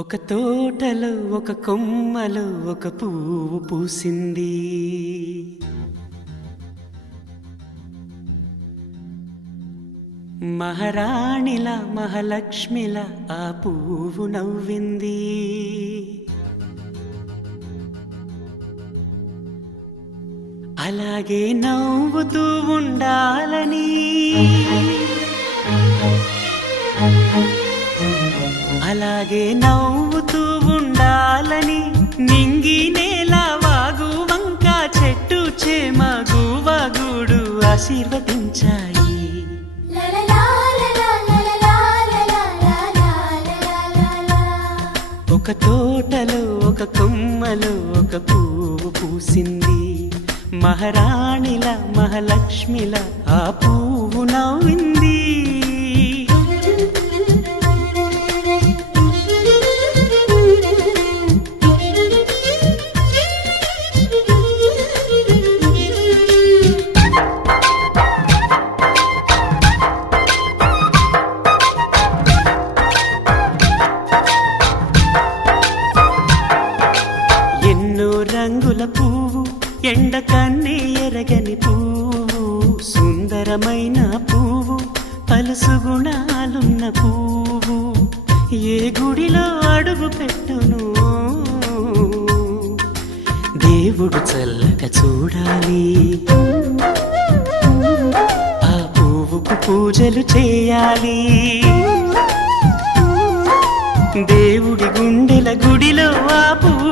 ఒక తోటలో ఒక కొమ్మలో ఒక పువ్వు పూసింది. మహారాణిల మహాలక్ష్మిల ఆ పువ్వు నవ్వింది. అలాగే నవ్వుతూ ఉండాలని, అలాగే నవ్వుతూ ఉండాలని నింగి నేల వాగు వంక చెట్టు చేమ గువగూడు ఆశీర్వదించాయి. ఒక తోటలో ఒక కొమ్మలో ఒక పువ్వు పూసింది. మహారాణిల మహాలక్ష్మిల ఆ పువ్వు నవ్వింది. రంగుల పువ్వు, ఎండ కన్నే ఎరగని పువ్వు, సుందరమైన పువ్వు, పలుసు గుణాలున్న పువ్వు, ఏ గుడిలో అడుగు పెట్టును దేవుడు చల్లగా చూడాలి. ఆ పువ్వుకు పూజలు చేయాలి. దేవుడి గుండెల గుడిలో ఆ పువ్వు